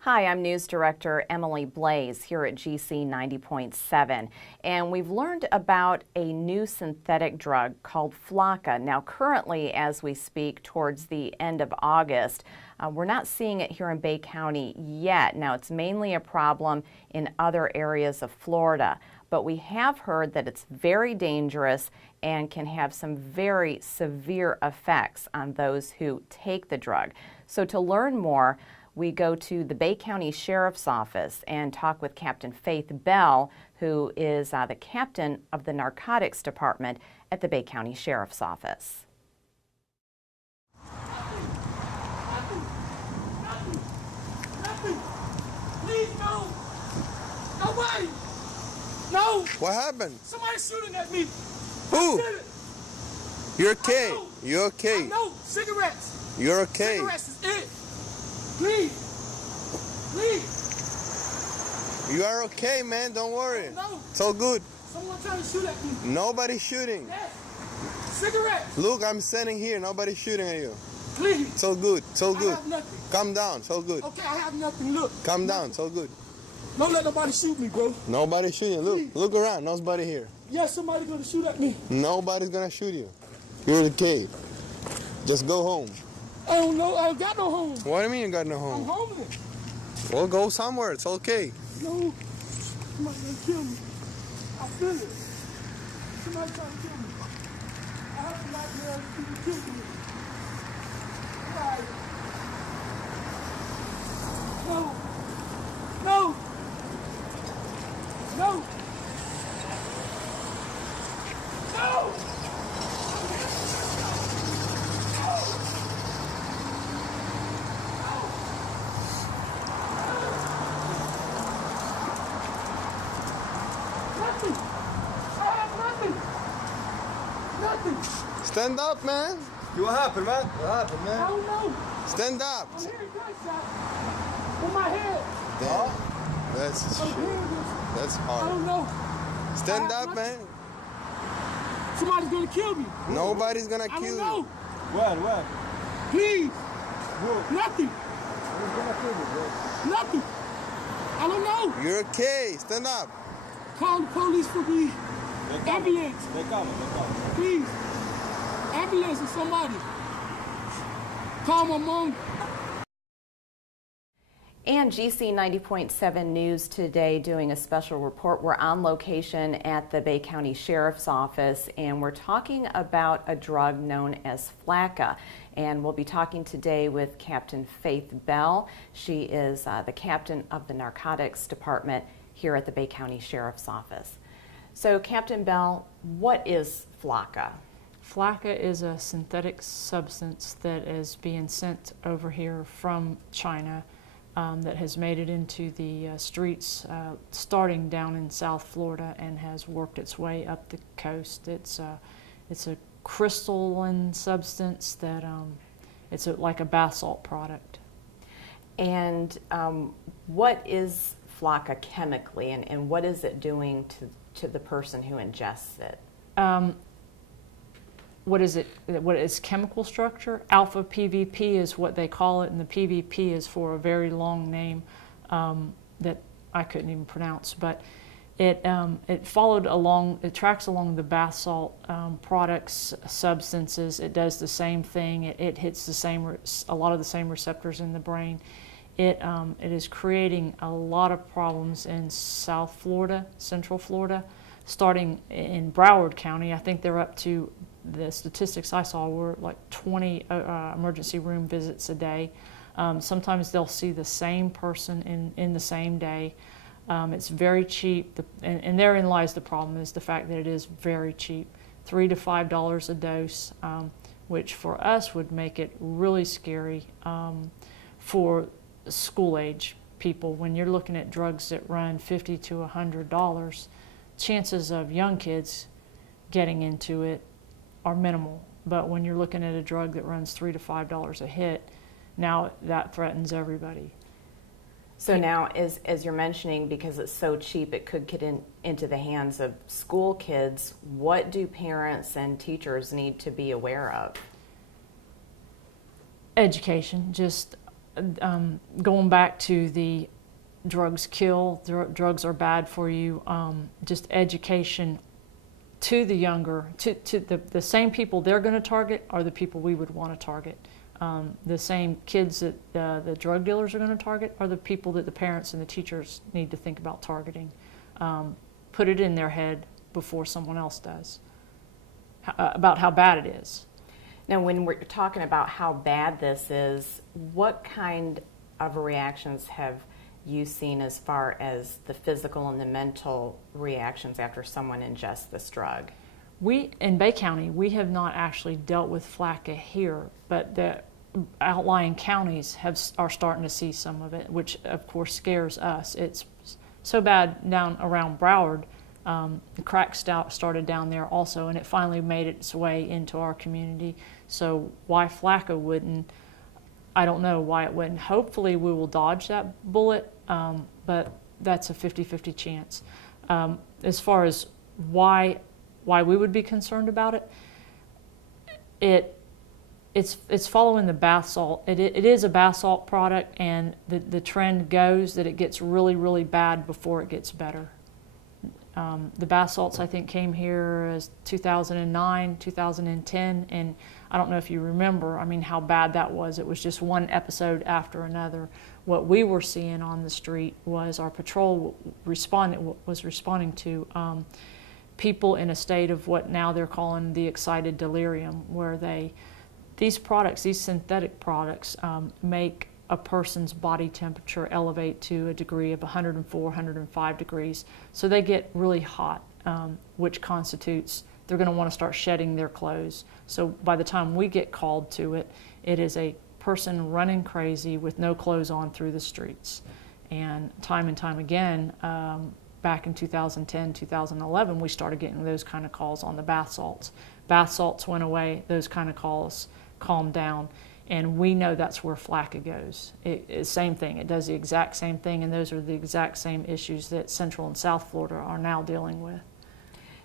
Hi, I'm News Director Emily Balazs here at GC 90.7, and we've learned about a new synthetic drug called Flakka. Now, currently, as we speak, towards the end of August, we're not seeing it here in Bay County yet. Now, it's mainly a problem in other areas of Florida, but we have heard that it's very dangerous and can have some very severe effects on those who take the drug. So to learn more, we go to the Bay County Sheriff's Office and talk with Captain Faith Bell, who is the captain of the Narcotics Department at the Bay County Sheriff's Office. Nothing. Please, no. No way. No. What happened? Somebody's shooting at me. Who? You're okay. You're I okay. know. Cigarettes. You're okay. Cigarettes is it. Please. Please. You are okay, man. Don't worry. No. It's all good. Someone trying to shoot at me. Nobody's shooting. Yes. Cigarettes. Look, I'm standing here. Nobody's shooting at you. Please. It's all good. It's all I good. have nothing. Calm down. It's all good. Okay, I have nothing. Look. Calm down. It's all good. Don't let nobody shoot me, bro. Nobody's shooting. Look. Please. Look around. Nobody here. Yes, somebody's gonna shoot at me. Nobody's gonna shoot you. You're okay. Just go home. I don't know. I ain't got no home. What do you mean you got no I'm home? homeless. Well, go somewhere. It's okay. No. Somebody's gonna kill me. I feel it. Somebody's trying to kill me. I have to like there to kill me. Right. No. No. No. No. Nothing. I have nothing. Nothing. Stand up, man. What happened, man? What happened, I man? don't know. Stand up. I'm hearing gunshots on my head. Damn. That's I'm shit. hearing this. That's I hard. don't know. Stand I have up, nothing. man. Somebody's gonna kill me. Nobody's gonna I don't kill know. you. Where? Please. Who? Nothing. Who's gonna kill you, bro? Nothing. I don't know. You're okay. Stand up. Call the police for me. They coming. Ambulance. They coming. Please. Ambulance or somebody. Call my mom. And GC 90.7 News today doing a special report. We're on location at the Bay County Sheriff's Office, and we're talking about a drug known as Flakka. And we'll be talking today with Captain Faith Bell. She is the captain of the Narcotics Department here at the Bay County Sheriff's Office. So, Captain Bell, what is Flakka? Flakka is a synthetic substance that is being sent over here from China. That has made it into the streets starting down in South Florida and has worked its way up the coast. It's a crystalline substance that like a bath salt product. And what is Flakka chemically, and what is it doing to the person who ingests it? What is it? What is chemical structure? Alpha PVP is what they call it, and the PVP is for a very long name that I couldn't even pronounce. But it tracks along the bath salt products, substances. It does the same thing. It hits a lot of the same receptors in the brain. It is creating a lot of problems in South Florida, Central Florida, starting in Broward County. I think they're up to, the statistics I saw were like 20 emergency room visits a day. Sometimes they'll see the same person in the same day. It's very cheap, and therein lies the problem, is the fact that it is very cheap, $3 to $5 a dose, which for us would make it really scary for school age people. When you're looking at drugs that run $50 to $100, chances of young kids getting into it are minimal. But when you're looking at a drug that runs $3 to $5 a hit, now that threatens everybody. So now, as you're mentioning, because it's so cheap, it could get into the hands of school kids. What do parents and teachers need to be aware of? Education, just going back to the drugs kill, drugs are bad for you, just education to the younger, to the same people they're going to target are the people we would want to target. The same kids that the drug dealers are going to target are the people that the parents and the teachers need to think about targeting. Put it in their head before someone else does, about how bad it is. Now, when we're talking about how bad this is, what kind of reactions have you seen as far as the physical and the mental reactions after someone ingests this drug? We, in Bay County, we have not actually dealt with Flakka here, but the outlying counties are starting to see some of it, which of course scares us. It's so bad down around Broward. The crack started down there also, and it finally made its way into our community. So why Flakka wouldn't, I don't know why it wouldn't. Hopefully we will dodge that bullet, but that's a 50-50 chance. As far as why we would be concerned about it, it's following the bath salt. It is a bath salt product, and the trend goes that it gets really, really bad before it gets better. The bath salts, I think, came here as 2009, 2010, and I don't know if you remember, I mean, how bad that was. It was just one episode after another. What we were seeing on the street was our patrol was responding to people in a state of what now they're calling the excited delirium, where these synthetic products, make a person's body temperature elevate to a degree of 104, 105 degrees. So they get really hot, which constitutes they're going to want to start shedding their clothes. So by the time we get called to it, it is a person running crazy with no clothes on through the streets. And time again, back in 2010, 2011, we started getting those kind of calls on the bath salts. Bath salts went away, those kind of calls calmed down. And we know that's where Flakka goes. Same thing, it does the exact same thing, and those are the exact same issues that Central and South Florida are now dealing with.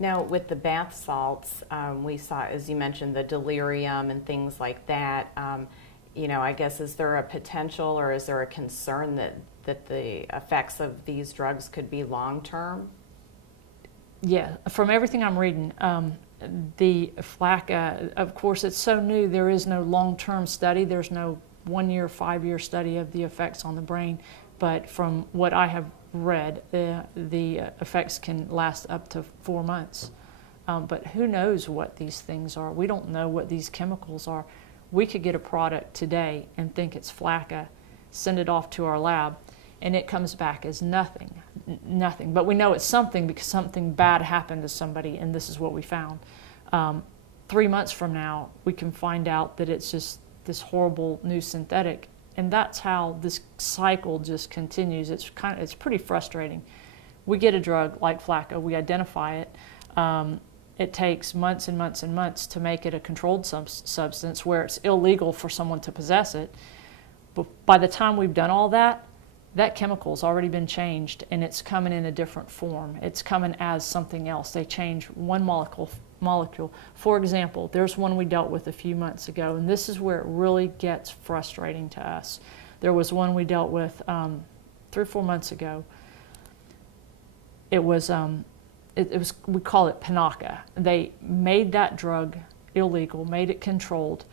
Now, with the bath salts, we saw, as you mentioned, the delirium and things like that. I guess, is there a potential or is there a concern that the effects of these drugs could be long-term? Yeah, from everything I'm reading, the Flakka, of course, it's so new, there is no long-term study. There's no 1-year, 5-year study of the effects on the brain. But from what I have read, the effects can last up to 4 months. But who knows what these things are? We don't know what these chemicals are. We could get a product today and think it's Flakka, send it off to our lab, and it comes back as nothing. But we know it's something because something bad happened to somebody, and this is what we found. 3 months from now, we can find out that it's just this horrible new synthetic, and that's how this cycle just continues. It's pretty frustrating. We get a drug like Flakka, we identify it. It takes months and months and months to make it a controlled substance where it's illegal for someone to possess it. But by the time we've done all that, that chemical's already been changed, and it's coming in a different form. It's coming as something else. They change one molecule. For example, there's one we dealt with a few months ago, and this is where it really gets frustrating to us. There was one we dealt with 3 or 4 months ago. It was we call it Pinaka. They made that drug illegal, made it controlled.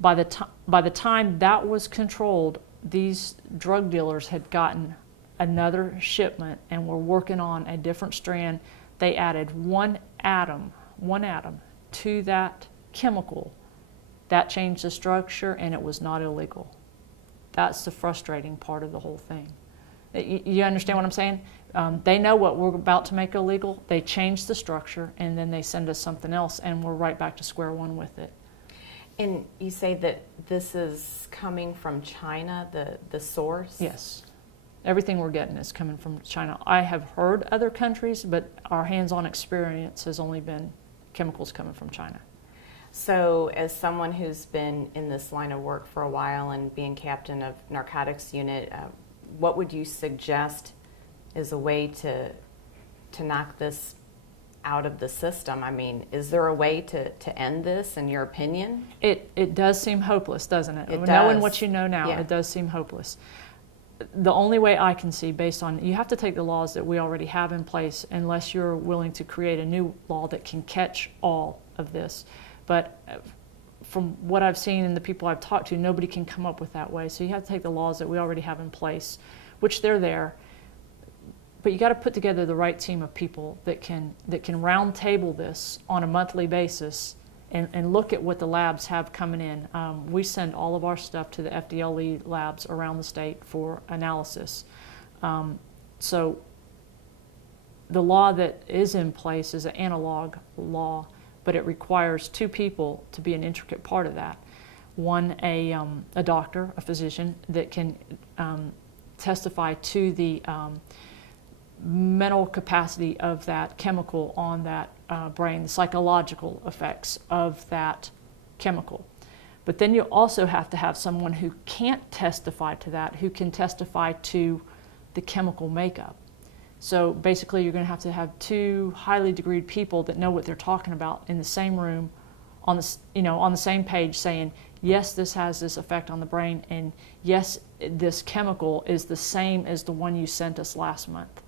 By the time that was controlled, these drug dealers had gotten another shipment and were working on a different strand. They added one atom to that chemical. That changed the structure, and it was not illegal. That's the frustrating part of the whole thing. You understand what I'm saying? They know what we're about to make illegal. They change the structure, and then they send us something else, and we're right back to square one with it. And you say that this is coming from China, the source? Yes. Everything we're getting is coming from China. I have heard other countries, but our hands-on experience has only been chemicals coming from China. So as someone who's been in this line of work for a while and being captain of narcotics unit, what would you suggest is a way to knock this out of the system. I mean, is there a way to end this, in your opinion? It does seem hopeless, doesn't it? It Knowing does. what you know now, Yeah. it does seem hopeless. The only way I can see, based on, you have to take the laws that we already have in place, unless you're willing to create a new law that can catch all of this. But from what I've seen and the people I've talked to, nobody can come up with that way. So you have to take the laws that we already have in place, which they're there. But you got to put together the right team of people that can round table this on a monthly basis and look at what the labs have coming in. We send all of our stuff to the FDLE labs around the state for analysis. So the law that is in place is an analog law, but it requires two people to be an intricate part of that. One, a doctor, a physician, that can testify to the mental capacity of that chemical on that brain, the psychological effects of that chemical. But then you also have to have someone who can't testify to that, who can testify to the chemical makeup. So basically you're going to have two highly degreed people that know what they're talking about in the same room, on the same page, saying, yes, this has this effect on the brain, and yes, this chemical is the same as the one you sent us last month.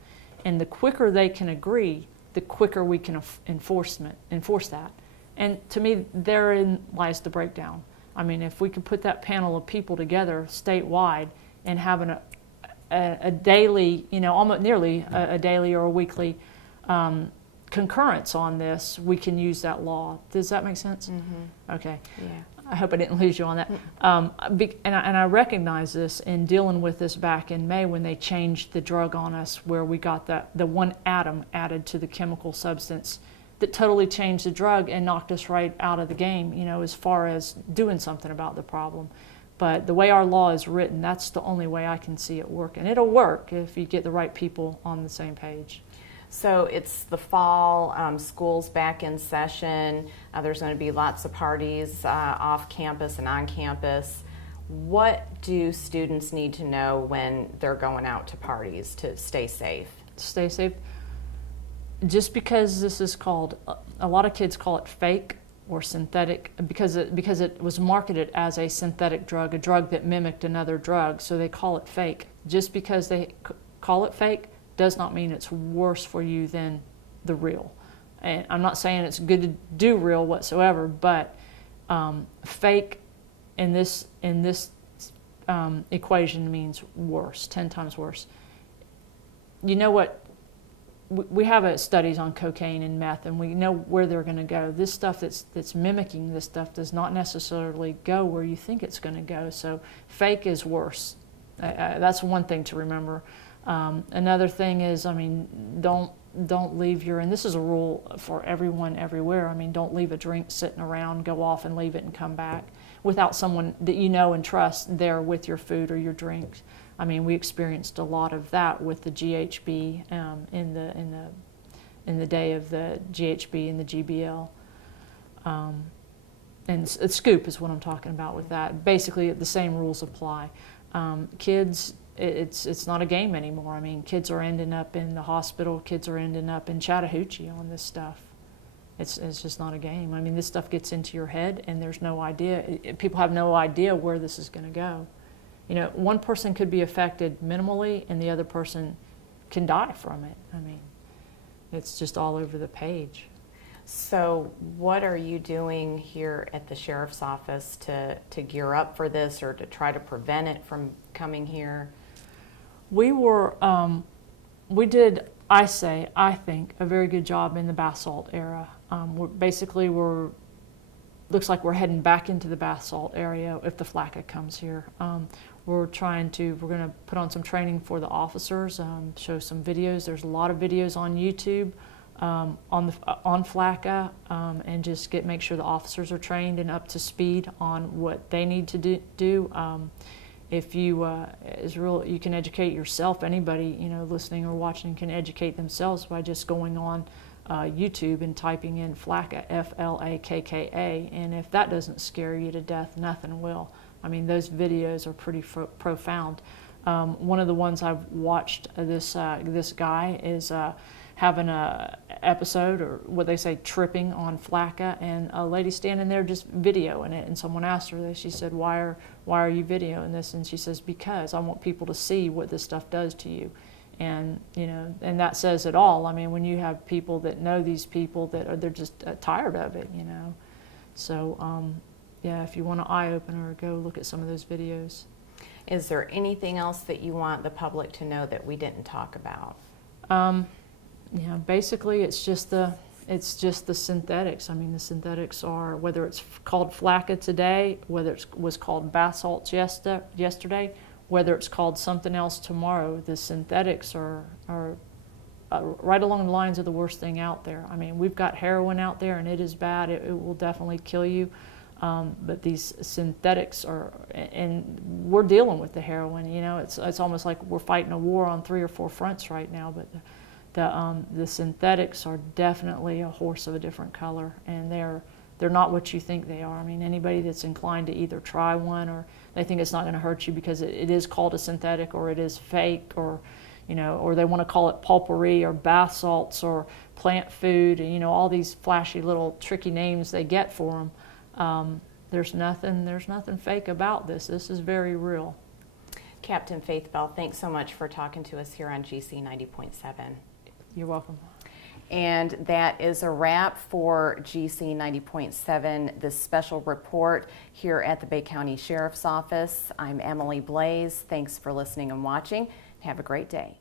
And the quicker they can agree, the quicker we can enforce that. And to me, therein lies the breakdown. I mean, if we could put that panel of people together statewide and having a daily, almost nearly a daily or a weekly concurrence on this, we can use that law. Does that make sense? Mm-hmm. Okay. Yeah. I hope I didn't lose you on that. And I recognize this in dealing with this back in May when they changed the drug on us, where we got the one atom added to the chemical substance that totally changed the drug and knocked us right out of the game, as far as doing something about the problem. But the way our law is written, that's the only way I can see it work. And it'll work if you get the right people on the same page. So it's the fall, school's back in session. There's going to be lots of parties off campus and on campus. What do students need to know when they're going out to parties to stay safe? Stay safe. Just because this is called, a lot of kids call it fake or synthetic because it was marketed as a synthetic drug, a drug that mimicked another drug, so they call it fake. Just because they call it fake does not mean it's worse for you than the real. And I'm not saying it's good to do real whatsoever, but fake in this equation means worse, 10 times worse. You know what? We have studies on cocaine and meth, and we know where they're going to go. This stuff that's mimicking this stuff does not necessarily go where you think it's going to go. So fake is worse. That's one thing to remember. Another thing is, don't leave and this is a rule for everyone everywhere. Don't leave a drink sitting around, go off and leave it and come back without someone that you know and trust there with your food or your drink. We experienced a lot of that with the GHB in the day of the GHB and the GBL. And scoop is what I'm talking about with that. Basically, the same rules apply. Kids, it's not a game anymore. Kids are ending up in the hospital. Kids are ending up in Chattahoochee on this stuff. It's just not a game. This stuff gets into your head, and there's no idea. People have no idea where this is going to go. One person could be affected minimally, and the other person can die from it. It's just all over the page. So what are you doing here at the Sheriff's Office to gear up for this or to try to prevent it from coming here? We did, I think, a very good job in the bath salt era. Looks like we're heading back into the bath salt area if the Flakka comes here. We're going to put on some training for the officers, show some videos. There's a lot of videos on YouTube on Flakka, and just make sure the officers are trained and up to speed on what they need to do. If you you can educate yourself. Anybody listening or watching can educate themselves by just going on YouTube and typing in Flakka, Flakka, and if that doesn't scare you to death, nothing will. Those videos are pretty profound. One of the ones I've watched, this guy is having a episode, or what they say, tripping on Flakka, and a lady standing there just videoing it, and someone asked her this. She said, why are you videoing this? And she says, because I want people to see what this stuff does to you. And and that says it all. I mean, when you have people that know these people they're just tired of it, So yeah, if you want an eye opener, go look at some of those videos. Is there anything else that you want the public to know that we didn't talk about? Basically it's just the synthetics. I mean, the synthetics are, whether it's called Flakka today, whether it was called bath salts yesterday, whether it's called something else tomorrow, the synthetics are right along the lines of the worst thing out there. I mean, we've got heroin out there, and it is bad. It will definitely kill you. But these synthetics are, and we're dealing with the heroin. It's almost like we're fighting a war on 3 or 4 fronts right now. But the synthetics are definitely a horse of a different color, and they're not what you think they are. I mean, anybody that's inclined to either try one, or they think it's not going to hurt you because it is called a synthetic, or it is fake, or or they want to call it pulpery or bath salts or plant food, and all these flashy little tricky names they get for them. There's nothing fake about this. This is very real. Captain Faith Bell, thanks so much for talking to us here on GC 90.7. You're welcome. And that is a wrap for GC 90.7, this special report here at the Bay County Sheriff's Office. I'm Emily Blaze. Thanks for listening and watching. Have a great day.